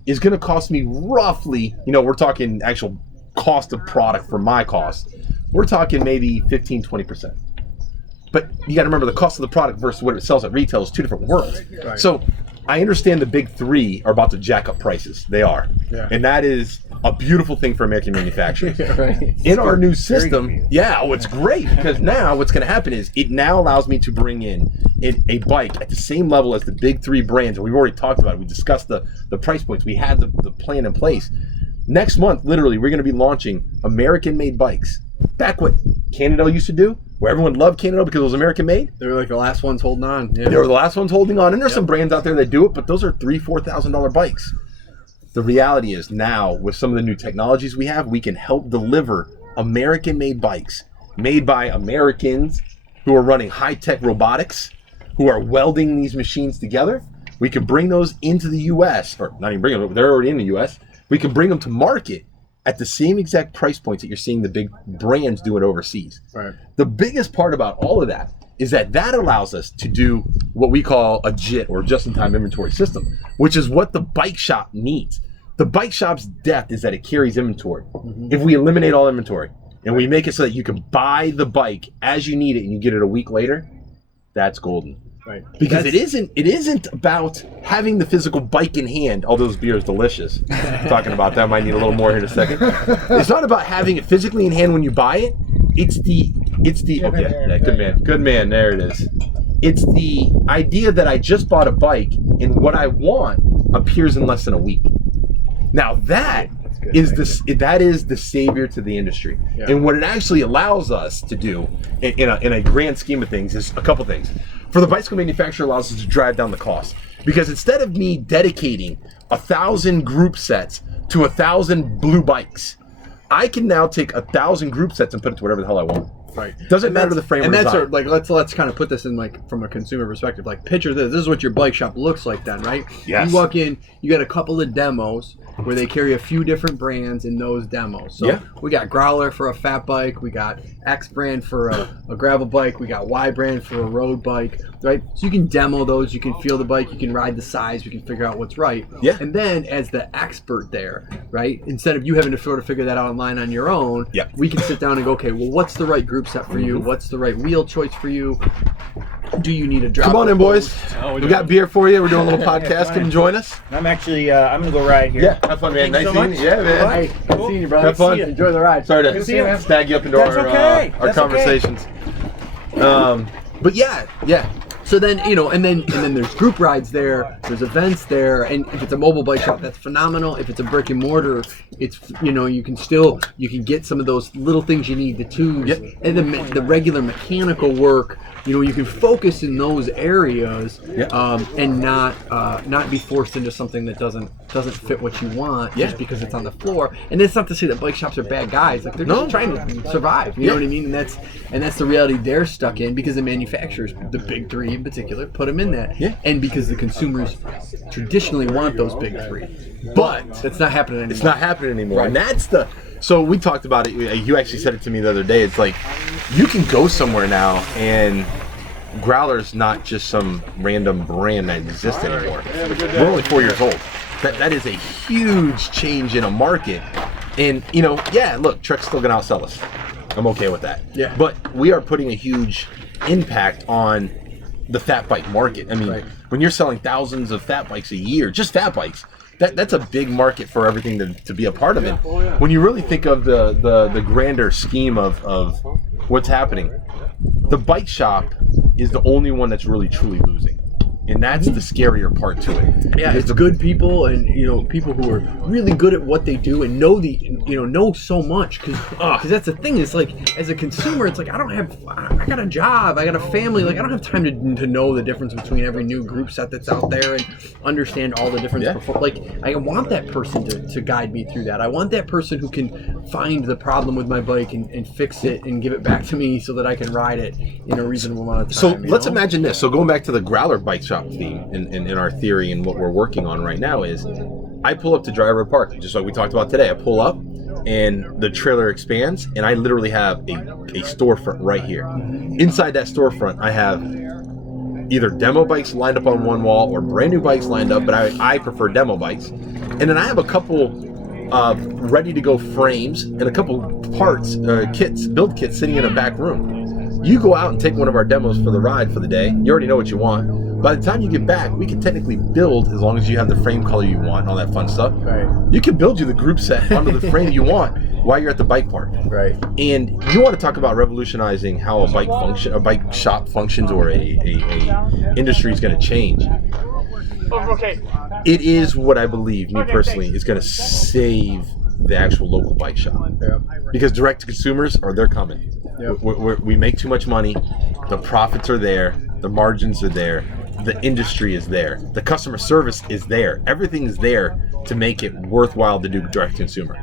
is going to cost me roughly, we're talking actual cost of product for my cost. We're talking maybe 15-20%. But you got to remember the cost of the product versus what it sells at retail is two different worlds. Right. So I understand the big three are about to jack up prices. They are. Yeah. And that is a beautiful thing for American manufacturers. Right. In our new system, it's great because now what's going to happen is it now allows me to bring in a bike at the same level as the big three brands. And we've already talked about it. We discussed the price points. We had the plan in place. Next month, literally, we're going to be launching American-made bikes. Back what Cannondale used to do, where everyone loved Cannondale because it was American-made. They were like the last ones holding on. Yeah. They were the last ones holding on. And there's some brands out there that do it, but those are $3,000-$4,000 bikes. The reality is now, with some of the new technologies we have, we can help deliver American-made bikes made by Americans who are running high-tech robotics, who are welding these machines together. We can bring those into the U.S., or not even bring them, they're already in the U.S. We can bring them to market at the same exact price points that you're seeing the big brands do it overseas. Right. The biggest part about all of that is that allows us to do what we call a JIT, or just-in-time inventory system, which is what the bike shop needs. The bike shop's death is that it carries inventory. Mm-hmm. If we eliminate all inventory and we make it so that you can buy the bike as you need it and you get it a week later, that's golden. Right. Because it isn't about having the physical bike in hand, although this beer is delicious. Talking about that, might need a little more here in a second. It's not about having it physically in hand when you buy it. It's the good man, there it is. It's the idea that I just bought a bike and what I want appears in less than a week. Now that is the savior to the industry. Yeah. And what it actually allows us to do in a grand scheme of things is a couple things. For the bicycle manufacturer, it allows us to drive down the cost. Because instead of me dedicating 1,000 group sets to 1,000 blue bikes, I can now take 1,000 group sets and put it to whatever the hell I want. Right. Doesn't matter the frame and or that's design. sort of, like let's kind of put this in like from a consumer perspective. Like picture this. This is what your bike shop looks like then, right? Yes. You walk in, you got a couple of demos where they carry a few different brands in those demos. So Yeah. we got Growler for a fat bike, we got X brand for a gravel bike, we got Y brand for a road bike, right? So you can demo those, you can feel the bike, you can ride the size, we can figure out what's right. Yeah. And then as the expert there, right? Instead of you having to sort of figure that out online on your own, Yeah. we can sit down and go, okay, well, what's the right group set for you? What's the right wheel choice for you? Do you need a drop? Come on in, boys. We got beer for you. We're doing a little podcast. Come and join us. I'm actually, I'm gonna go ride here. Yeah, have fun, man. Thanks Nice so seeing much. you. Yeah, man. Hey, good seeing you, brother. Have fun. Enjoy the ride. Sorry Good to see you, to man. snag you up into That's our okay. our That's okay. conversations. But yeah. So then, and then there's group rides there, there's events there, and if it's a mobile bike shop, that's phenomenal. If it's a brick and mortar, it's, you can get some of those little things you need, the tubes, and the regular mechanical work, you can focus in those areas, and not be forced into something that doesn't fit what you want just because it's on the floor. And it's not to say that bike shops are bad guys, like they're just trying to survive, you know what I mean? And that's the reality they're stuck in because the manufacturers, the big three in particular, put them in that. Yeah. And because the consumers traditionally want those big three. But it's not happening anymore. It's not happening anymore. Right. And so we talked about it. You actually said it to me the other day. It's like you can go somewhere now and Growler's not just some random brand that exists anymore. We're only 4 years old. That is a huge change in a market. And, look, Trek's still going to outsell us. I'm okay with that. Yeah. But we are putting a huge impact on the fat bike market. I mean, when you're selling thousands of fat bikes a year, just fat bikes, that's a big market for everything to be a part of it. When you really think of the grander scheme of what's happening, the bike shop is the only one that's really truly losing. And that's the scarier part to it. Yeah, it's good people and people who are really good at what they do and know so much because that's the thing. It's like as a consumer, it's like I got a job, I got a family, like I don't have time to know the difference between every new group set that's out there and understand all the difference. Like I want that person to guide me through that. I want that person who can find the problem with my bike and fix it and give it back to me so that I can ride it in a reasonable amount of time. So let's imagine this. So going back to the Growler bike shop theme in our theory and what we're working on right now is I pull up to Dry Road Park, just like we talked about today. I pull up and the trailer expands and I literally have a storefront right here. Inside that storefront, I have either demo bikes lined up on one wall or brand new bikes lined up, but I prefer demo bikes. And then I have a couple ready to go frames and a couple parts, build kits sitting in a back room. You go out and take one of our demos for the ride for the day. You already know what you want. By the time you get back, we can technically build, as long as you have the frame color you want and all that fun stuff. Right. You can build you the group set under the frame you want while you're at the bike park. Right. And you want to talk about revolutionizing how a bike shop functions, or a industry is going to change. Okay. It is what I believe, me personally, is going to save the actual local bike shop. Yeah. Because direct to consumers they're coming. Yep. We make too much money. The profits are there. The margins are there. The industry is there. The customer service is there. Everything is there to make it worthwhile to do direct to consumer.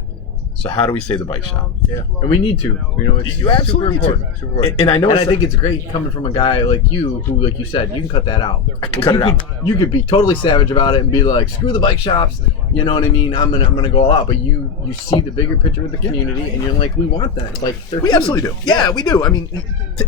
So how do we save the bike shop? Yeah, and we need to. It's you absolutely super need important. to. Super important. And I know, and I think it's great coming from a guy like you, who, like you said, you can cut that out. I can cut it out. You could be totally savage about it and be like, "Screw the bike shops," you know what I mean? I'm gonna go all out. But you see the bigger picture with the community, and you're like, "We want that." Like, we absolutely do. Yeah, we do. I mean,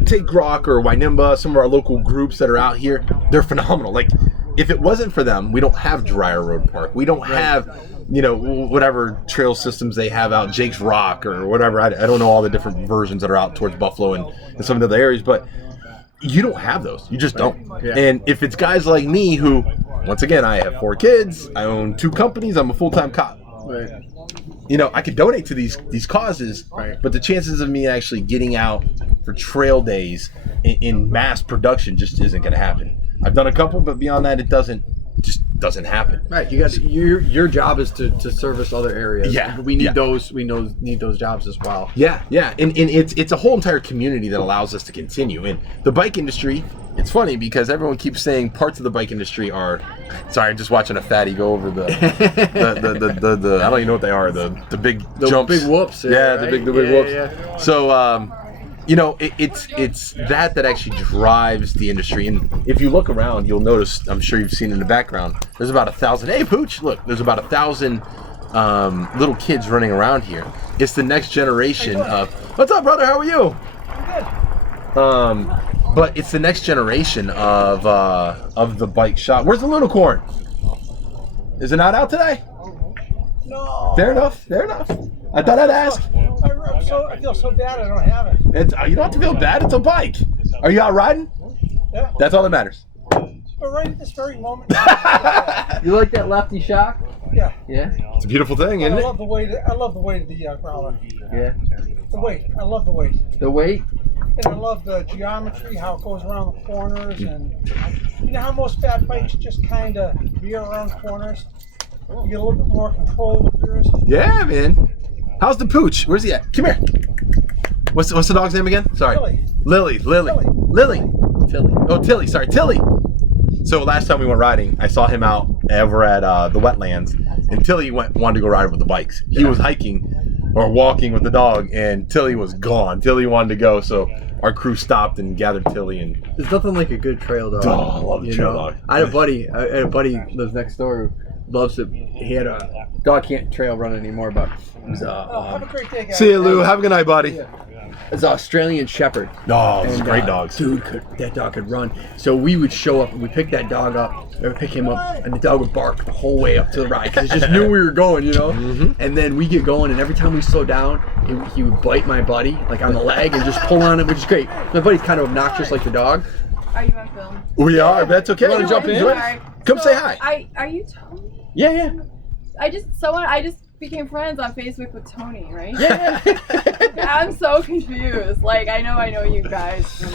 take Grok or Wynimba, some of our local groups that are out here. They're phenomenal. Like, if it wasn't for them, we don't have Dry Road Park. We don't have, whatever trail systems they have out, Jake's Rock or whatever. I don't know all the different versions that are out towards Buffalo and some of the other areas, but you don't have those. You just don't. Yeah. And if it's guys like me who, once again, I have 4 kids, I own 2 companies, I'm a full-time cop. Right. I could donate to these causes, but the chances of me actually getting out for trail days in mass production just isn't going to happen. I've done a couple, but beyond that, it doesn't happen. Right. You got your job is to service other areas. Yeah. We need those. We need those jobs as well. Yeah. And it's a whole entire community that allows us to continue. And the bike industry it's funny because everyone keeps saying parts of the bike industry are. Sorry, I'm just watching a fatty go over the I don't even know what they are. The big jumps, big whoops. Yeah, right? the big whoops. Yeah. So you know, it's that actually drives the industry. And if you look around, you'll notice. I'm sure you've seen in the background. There's about 1,000. Hey, Pooch! Look, there's about 1,000 little kids running around here. It's the next generation of. What's up, brother? How are you? I'm good. But it's the next generation of the bike shop. Where's the unicorn? Is it not out today? No. Fair enough. Fair enough. I thought I'd ask. I feel so bad I don't have it. You don't have to feel bad. It's a bike. Are you out riding? Yeah. That's all that matters. But right at this very moment. You like that lefty shock? Yeah. Yeah. It's a beautiful thing, isn't I it? love the weight. I love the weight of the Growler. Yeah. The weight. I love the weight. The weight? And I love the geometry, how it goes around the corners, and you know how most fat bikes just kind of veer around corners. You get a little bit more control with yours. Yeah, man. How's the Pooch? Where's he at? Come here. What's the dog's name again? Sorry. Tilly. Lily. Tilly. Oh, Tilly. Sorry, Tilly. So last time we went riding, I saw him out over at the wetlands, and Tilly wanted to go ride with the bikes. He was hiking or walking with the dog, and Tilly was gone. Tilly wanted to go, so our crew stopped and gathered Tilly. And There's nothing like a good trail dog. Oh, I love the trail dog. I had a buddy who lives next door who loves it. He had a dog, can't trail run anymore, but it was Have a great day, guys. see you, Lou. Have a good night, buddy. it's an Australian Shepherd. Oh, those are And, great dogs. Dude, that dog could run. So we would show up and we'd pick that dog up, or pick him up, and the dog would bark the whole way up to the ride because it just knew we were going, you know? And then we get going, and every time we slow down, he would bite my buddy, like on the leg, and just pull on it, which is great. My buddy's kind of obnoxious like the dog. Are you on film? We are. That's okay. You wanna jump in? Sorry. Come So, say hi. Are you Tony? Yeah. I just became friends on Facebook with Tony, right? Yeah. I'm so confused. Like I know you guys from.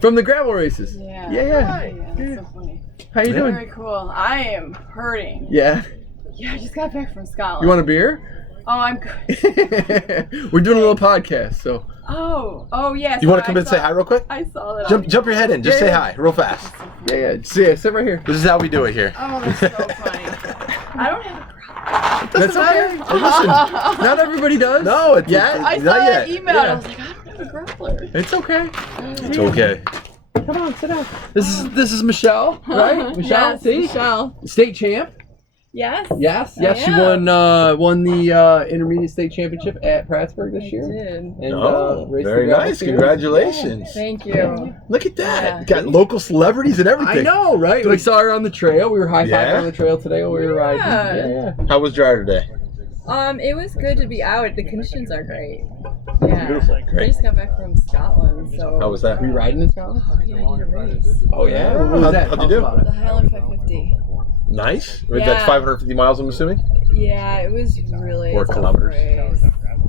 From the gravel races. Yeah. Yeah. That's so funny. How you doing? Very cool. I am hurting. Yeah. Yeah, I just got back from Scotland. You want a beer? Oh, I'm good. We're doing a little podcast, so. Oh yes. You want to come in and say hi real quick? I saw that. Jump your head in. Just say hi real fast. Yeah. Sit right here. This is how we do it here. Oh, that's so funny. I don't have a problem. That's okay. Hey, listen, not everybody does. No, it's I saw not that yet. email. Yeah. I was like, I don't have a growler. It's okay. It's okay. Come on, sit down. This is Michelle, right? Michelle, Yes, see? Michelle. State champ. Yes. Yes. She Yeah. won the intermediate state championship at Prattsburg this year. Did. And, Oh, raced very the gravel nice. series. Congratulations. Thank you. Look at that. Yeah. Got local celebrities and everything. I know, right? We saw her on the trail. We were high-fiving Yeah? on the trail today while we were riding. Yeah. How was Dryer today? It was good to be out. The conditions are great. Yeah. Beautiful. I Great. just got back from Scotland, so. How was that? Were you riding in Scotland? Yeah, I did a race. Oh, yeah? What was How'd- that? how'd Tell you us do? about it. The Highland 550. Nice. Yeah. That's 550 miles, I'm assuming? Yeah, it was really Or a tough kilometers. race.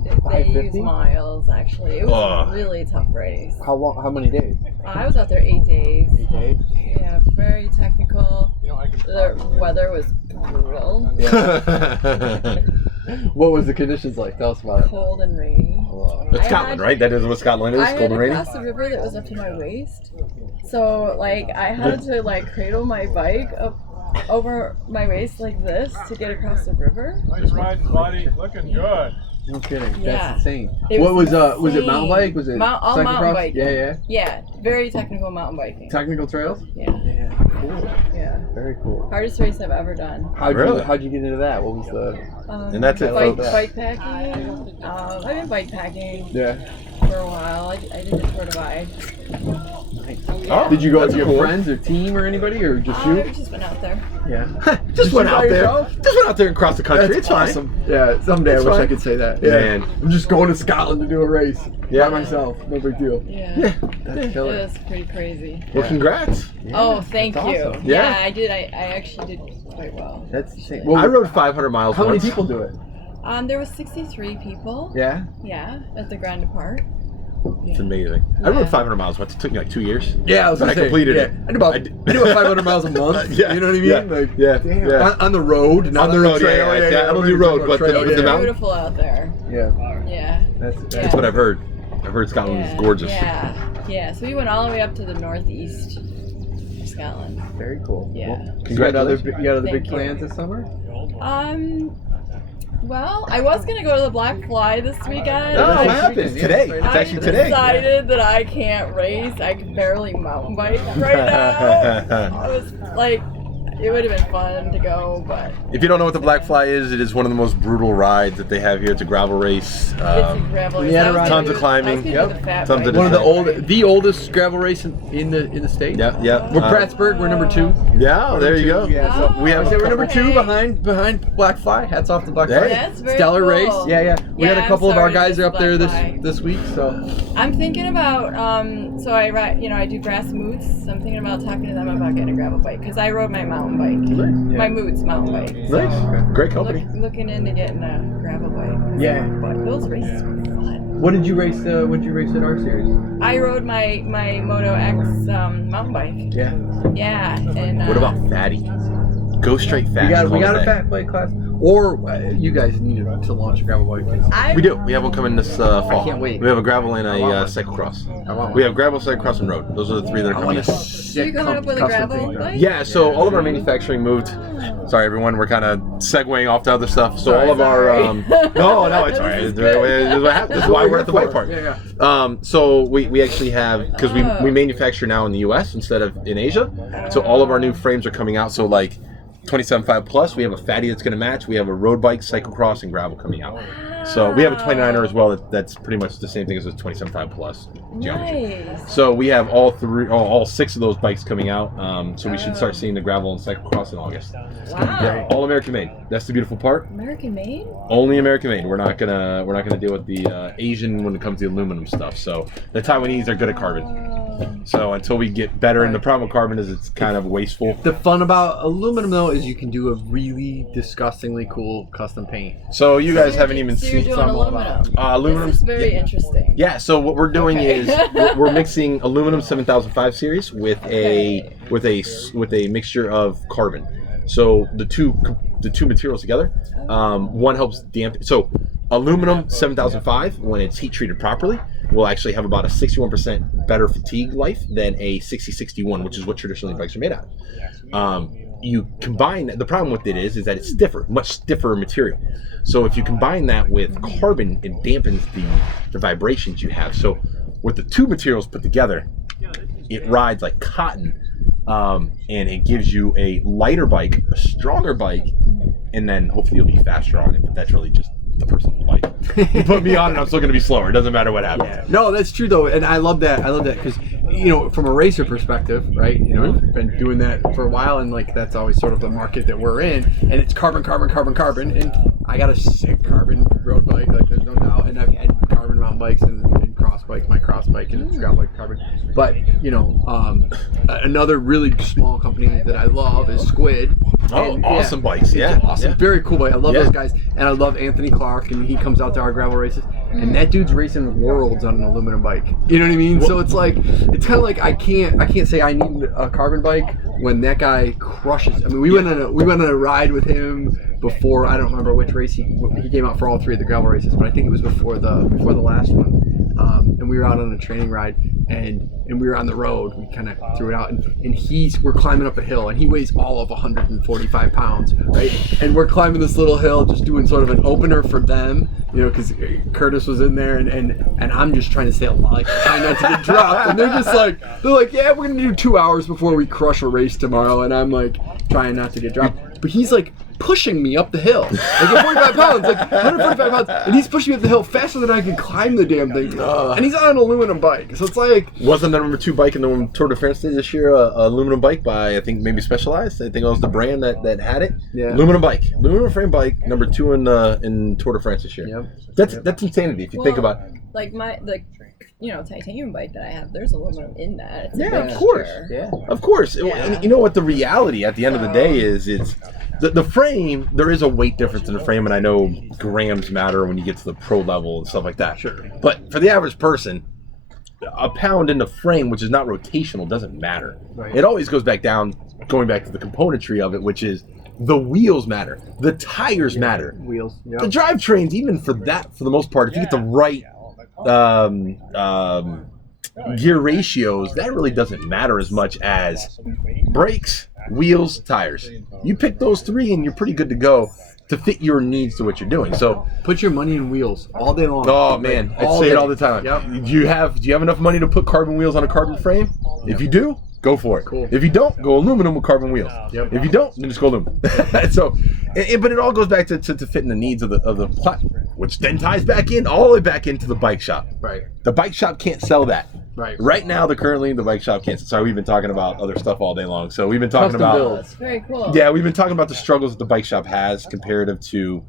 They 550? use miles, actually. It was Oh. a really tough race. How long? How many days? I was out there 8 days. 8 days. Yeah, very technical. The weather was brutal. What was the conditions like? Tell us about it. Cold and rainy. That's I Scotland, had- right? That is what Scotland is, I cold had and to rainy? cross a river that was up to my waist. So, like, I had to, like, cradle my bike up over my waist like this to get across the river. Nice riding, buddy. Looking good. No kidding. Yeah. That's insane. It What was was was it mountain insane. bike? Was it All cyclocross? mountain biking. Yeah. Yeah, very technical mountain biking. Technical trails? Yeah, Yeah. Cool. yeah. Very cool. Hardest race I've ever done. Really? How'd you get into that? What was the And that's it, Bike, folks. bike packing. I've been bike packing Yeah. for a while. I did the Tour Divide. Oh, Did you go that's with your cool. friends or team or anybody or just you? I've just been out there. Yeah. Just went you out by there. yourself? Just went out there and crossed the country. That's It's fine. awesome. Yeah, someday It's I wish I fine. could say that. Man. I'm just going to Scotland to do a race. Yeah. By myself. No big deal. Yeah. That's It killer. was pretty crazy. Well, congrats. Oh, thank that's you. awesome. Yeah. I did. I actually did quite well. That's insane. I rode 500 miles How many once. people do it? There was 63 people. Yeah. Yeah, at the Grand Depart. It's amazing. I Yeah. rode 500 miles once. It took me like 2 years. Yeah, I was But gonna I say, completed yeah. it. I do about 500 miles a month. Yeah, You know what I mean? yeah, Like, yeah, damn. yeah. On the road, not On the road, trail. yeah. I don't do We're road, talking but about the- trail, but the yeah. mountain- Beautiful out there. Yeah. Yeah. That's That's what I've heard. I've heard Scotland is gorgeous. Yeah. So we went all the way up to the northeast Scotland. Very cool. Yeah. Well, you got other big Thank you. plans this summer? Well, I was gonna go to the Black Fly this weekend. Oh, what happened? Today. It's actually today. I decided that I can't race. I can barely mountain bike right now. I was like, it would have been fun to go, but If you don't know what the Black Fly is, it is one of the most brutal rides that they have here. It's a gravel race. it's a gravel race. yeah, I was gonna tons of do- climbing. I was gonna Yep. do the fat Tons of bike. One of the oldest gravel race in the state. Yeah, yeah. We're Prattsburg. We're number 2. Yeah, there you go. Yeah, so Oh, we have. we're number okay. 2 behind Black Fly. Hats off to Black Fly. Hey. That's very Stellar cool. race. Yeah. We Yeah, had a I'm couple of our sorry to guys miss are up there Black Fly. this week. So I'm thinking about, so I ride, I do grass moots. So I'm thinking about talking to them about getting a gravel bike because I rode my mountain bike, my moots mountain bike. Nice. Great company. Looking into getting a gravel bike. Yeah. But those races were fun. what did you race? What did you race at our series? I rode my Moto X mountain bike. Yeah. Yeah, and What about Fatty? Go straight Fatty. We got Call a it that. fat bike class. Or you guys needed to launch a gravel bike. We do. We have one coming this fall. I can't wait. We have a gravel and a cyclocross. We have gravel, cyclocross, and road. Those are the 3 that are coming in. So you coming up with a gravel bike? Yeah, so all of our manufacturing moved. Sorry, everyone, we're kind of segueing off to other stuff. So all of our no, it's all right. This is what happens. This is why we're at the bike park. Yeah. So we actually have because we manufacture now in the U.S. instead of in Asia. So all of our new frames are coming out. So like 27.5 plus, we have a Fatty that's going to match. We have a road bike, cyclocross, and gravel coming out. So we have a 29er as well. That's pretty much the same thing as a 27.5 plus geometry. Nice. So we have all 6 of those bikes coming out. So we should start seeing the gravel and cyclocross in August. Wow. Yeah, all American made. That's the beautiful part. American made? Only American made. We're not gonna deal with the Asian when it comes to aluminum stuff. So the Taiwanese are good at carbon. So until we get better, and the problem with carbon is it's kind of wasteful. The fun about aluminum though is you can do a really disgustingly cool custom paint. So you guys haven't even So you're seen doing aluminum. aluminum. This is very interesting. Yeah, so what we're doing Okay. is we're mixing aluminum 7005 series with a mixture of carbon. So the two materials together, one helps dampen. So aluminum 7005, when it's heat treated properly, will actually have about a 61% better fatigue life than a 6061, which is what traditionally bikes are made out of. You combine the problem with it is that it's stiffer, much stiffer material. So if you combine that with carbon, it dampens the vibrations you have. So with the two materials put together, it rides like cotton, and it gives you a lighter bike, a stronger bike, and then hopefully you'll be faster on it. But that's really just the person's bike. You put me on it, I'm still going to be slower. It doesn't matter what happens. Yeah. No, that's true though, and I love that. I love that because from a racer perspective, right? I've been doing that for a while, and like that's always sort of the market that we're in, and it's carbon, and I got a sick carbon road bike, like there's no doubt, and I've had carbon mountain bikes and cross bikes, my cross bike, and it's got like carbon. But another really small company that I love is Squid. Oh, And, awesome bikes! Yeah, awesome, yeah. very cool bike. I love Yeah. those guys, and I love Anthony Clark, and he comes out to our gravel races, and that dude's racing worlds on an aluminum bike. You know what I mean? So it's like, it's kind of like I can't say I need a carbon bike when that guy crushes. I mean, we went on a ride with him before. I don't remember which race he came out for all three of the gravel races, but I think it was before the last one. And we were out on a training ride, and we were on the road. We kind of threw it out, and we're climbing up a hill, and he weighs all of 145 pounds, right? And we're climbing this little hill, just doing sort of an opener for them, because Curtis was in there, and I'm just trying to stay alive, trying not to get dropped. And they're like, yeah, we're gonna do 2 hours before we crush a race tomorrow, and I'm like trying not to get dropped, but he's like pushing me up the hill, like at 45 pounds, like 145 pounds, and he's pushing me up the hill faster than I can climb the damn thing. And he's on an aluminum bike, so it's like, Wasn't the number 2 bike in the Tour de France this year a aluminum bike by, I think, maybe Specialized? I think it was the brand that had it. Yeah. Aluminum frame bike, number 2 in Tour de France this year. Yep. That's insanity if you think about it. Like titanium bike that I have, there's aluminum in that. It's a Yeah, of mixture. course. yeah. Of course. Yeah. And you know what the reality at the end of the day is? It's the frame, there is a weight difference in the frame, and I know grams matter when you get to the pro level and stuff like that. Sure. But for the average person, a pound in the frame, which is not rotational, doesn't matter. Right. It always goes back down, going back to the componentry of it, which is the wheels matter, the tires matter, Wheels. Yep. the drivetrains, even for the most part, if you get the right gear ratios, that really doesn't matter as much as brakes, wheels, tires. You pick those 3 and you're pretty good to go to fit your needs to what you're doing. So put your money in wheels all day long. Oh man, I say it all the time. Yep. Do you have enough money to put carbon wheels on a carbon frame? If you do, go for it. Cool. If you don't, go aluminum with carbon wheels. Yep. If you don't, then just go aluminum. So, but it all goes back to fitting the needs of the platform, which then ties back in all the way back into the bike shop. Right. The bike shop can't sell that. Right. Right now, currently the bike shop can't. Sorry, we've been talking about other stuff all day long. So we've been talking Custom about builds. That's very cool. yeah, we've been talking about the struggles that the bike shop has comparative to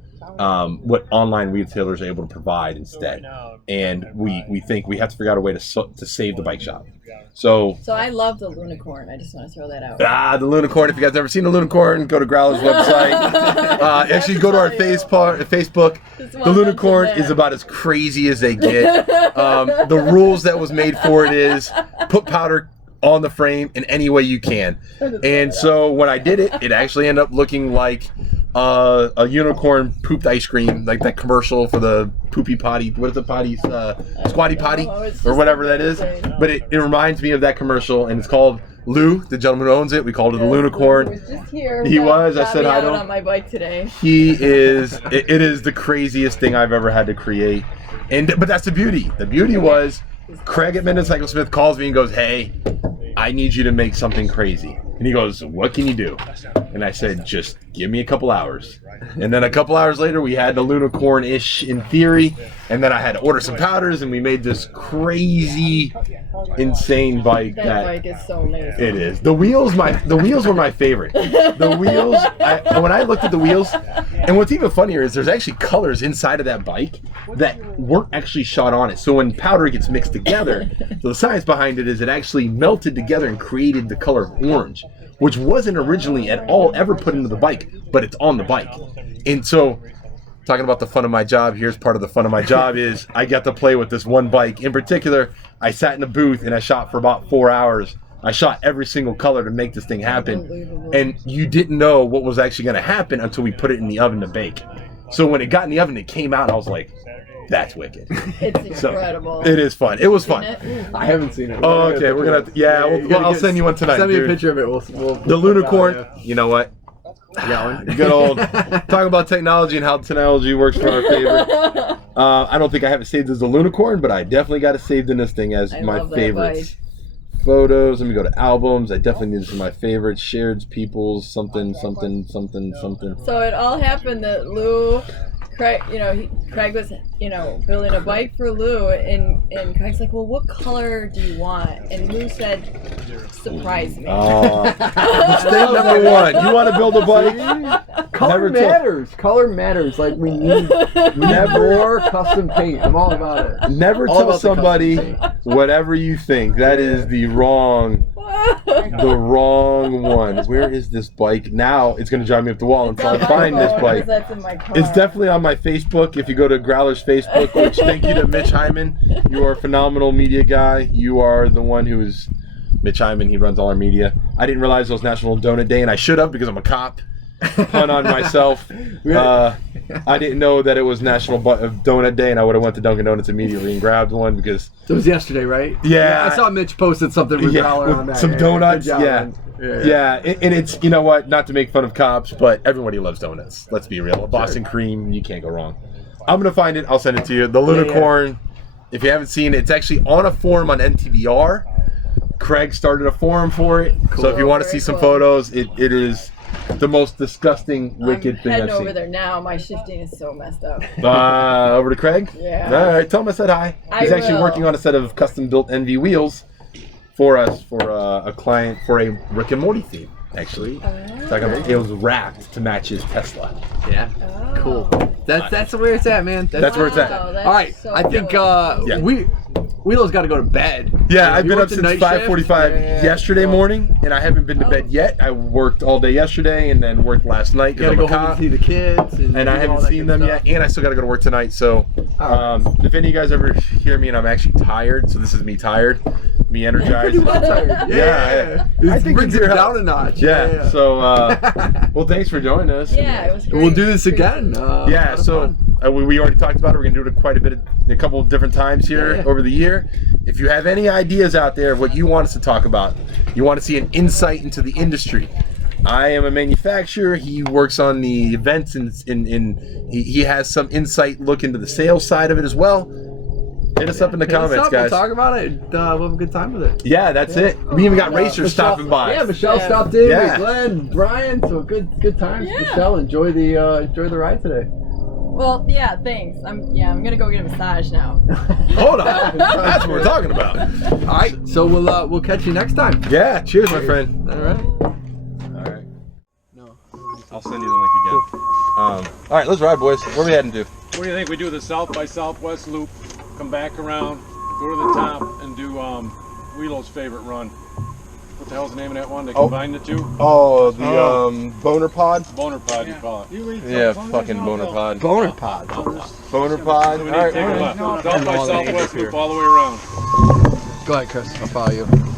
what online retailers are able to provide instead. And we think we have to figure out a way to save the bike shop. So I love the Lunicorn. I just want to throw that out. the Lunicorn. If you guys ever seen the Lunicorn, go to Growlers website. Actually, go to our Facebook. The Lunicorn is about as crazy as they get. The rules that was made for it is put powder on the frame in any way you can. And so when I did it, it actually ended up looking like a unicorn pooped ice cream, like that commercial for the poopy potty. What is the potty? Squatty potty or whatever that is. But it reminds me of that commercial, and it's called Lou, the gentleman who owns it. We called it the Lunicorn. He was just here. He was. I said hi hi to him. on my bike today. He is. It is the craziest thing I've ever had to create, but that's the beauty. The beauty was Craig at Midnight Cycle Smith calls me and goes, "Hey, I need you to make something crazy." And he goes, "What can you do?" And I said, "Just give me a couple hours." And then a couple hours later, we had the Lunicorn-ish in theory. And then I had to order some powders, and we made this crazy, insane bike. That bike is so amazing. It is. The wheels were my favorite. The wheels, when I looked at the wheels, and what's even funnier is there's actually colors inside of that bike that weren't actually shot on it. So when powder gets mixed together, so the science behind it is it actually melted together and created the color of orange, which wasn't originally at all ever put into the bike, but it's on the bike. And so, talking about the fun of my job, here's part of the fun of my job is I got to play with this one bike. In particular, I sat in a booth and I shot for about 4 hours. I shot every single color to make this thing happen. And you didn't know what was actually going to happen until we put it in the oven to bake. So when it got in the oven, it came out, and I was like, that's wicked. It's incredible. It is fun. It was fun. I haven't seen it. Oh, okay. We're going to, I'll send you one tonight. Send me dude. a picture of it. We'll the Lunicorn, you know what? Yeah, Good old talk about technology and how technology works for our favor. I don't think I have it saved as the Lunicorn, but I definitely got it saved in this thing as my favorites. Photos. Let me go to albums. I definitely need this in my favorites. Shared people's something. So it all happened that Craig was, building a bike for Lou, and Craig's like, well, what color do you want? And Lou said, surprise me. Mistake number one. You want to build a bike? Color matters. Color matters. Like, we need more custom paint. I'm all about it. Never tell somebody whatever you think. That is the wrong one. Where is this bike? Now it's going to drive me up the wall until I find this bike. It's definitely on my Facebook. If you go to Growlers Facebook, which thank you to Mitch Hyman. You are a phenomenal media guy. You are the one who is Mitch Hyman. He runs all our media. I didn't realize it was National Donut Day, and I should have because I'm a cop. Pun on myself. I didn't know that it was National Donut Day, and I would have went to Dunkin' Donuts immediately and grabbed one because it was yesterday, right? Yeah, I saw Mitch posted something with Growler on that. Some donuts. Yeah. And it's, you know what? Not to make fun of cops, but everybody loves donuts. Let's be real. A Boston cream, you can't go wrong. I'm gonna find it. I'll send it to you. The Lunicorn. If you haven't seen it, it's actually on a forum on NTBR. Craig started a forum for it. Cool. So if you want to see some photos, it is the most disgusting, wicked thing I've seen. I'm heading over there now. My shifting is so messed up. Over to Craig? Yeah. All right, tell him I said hi. He's actually working on a set of custom-built NV wheels for us, for a client, for a Rick and Morty theme, actually. It was wrapped to match his Tesla. Yeah. Cool. That's where it's at, man. That's where it's at. All right. So I think Willo's got to go to bed. Yeah, I've been up since 5:45 yesterday morning, and I haven't been to bed yet. I worked all day yesterday, and then worked last night. Gotta go home and see the kids, and I haven't seen them yet, and I still gotta go to work tonight. So, if any of you guys ever hear me and I'm actually tired, so this is me tired, me energized. Yeah. I think brings it down a notch. Yeah. So, well, thanks for joining us. Yeah, it was great. We'll do this again. So we already talked about it. We're gonna do it quite a couple of different times here over the year. If you have any ideas out there of what you want us to talk about, you want to see an insight into the industry. I am a manufacturer. He works on the events, and he has some insight look into the sales side of it as well. Hit us up in the comments, guys. We'll talk about it. We'll have a good time with it. Yeah, that's it. We even got racers stopping by. Yeah, Michelle stopped in. Glenn, Brian. So good times. Yeah. Michelle, enjoy the ride today. Well, yeah, thanks. I'm gonna go get a massage now. Hold on, that's what we're talking about. All right, so we'll catch you next time. Yeah, cheers, my friend. All right. No, I'll send you the link again. All right, let's ride, boys. Where are we heading to? What do you think we do the South by Southwest loop, come back around, go to the top, and do Willo's favorite run? What the hell's the name of that one? They combined the two? Oh, the Boner Pod? Boner Pod, you call it. Yeah, fucking Boner Pod. Boner pod. Boner Pod. So we All need to take a right. left. South by Southwest loop all the way around. Go ahead, Chris. I'll follow you.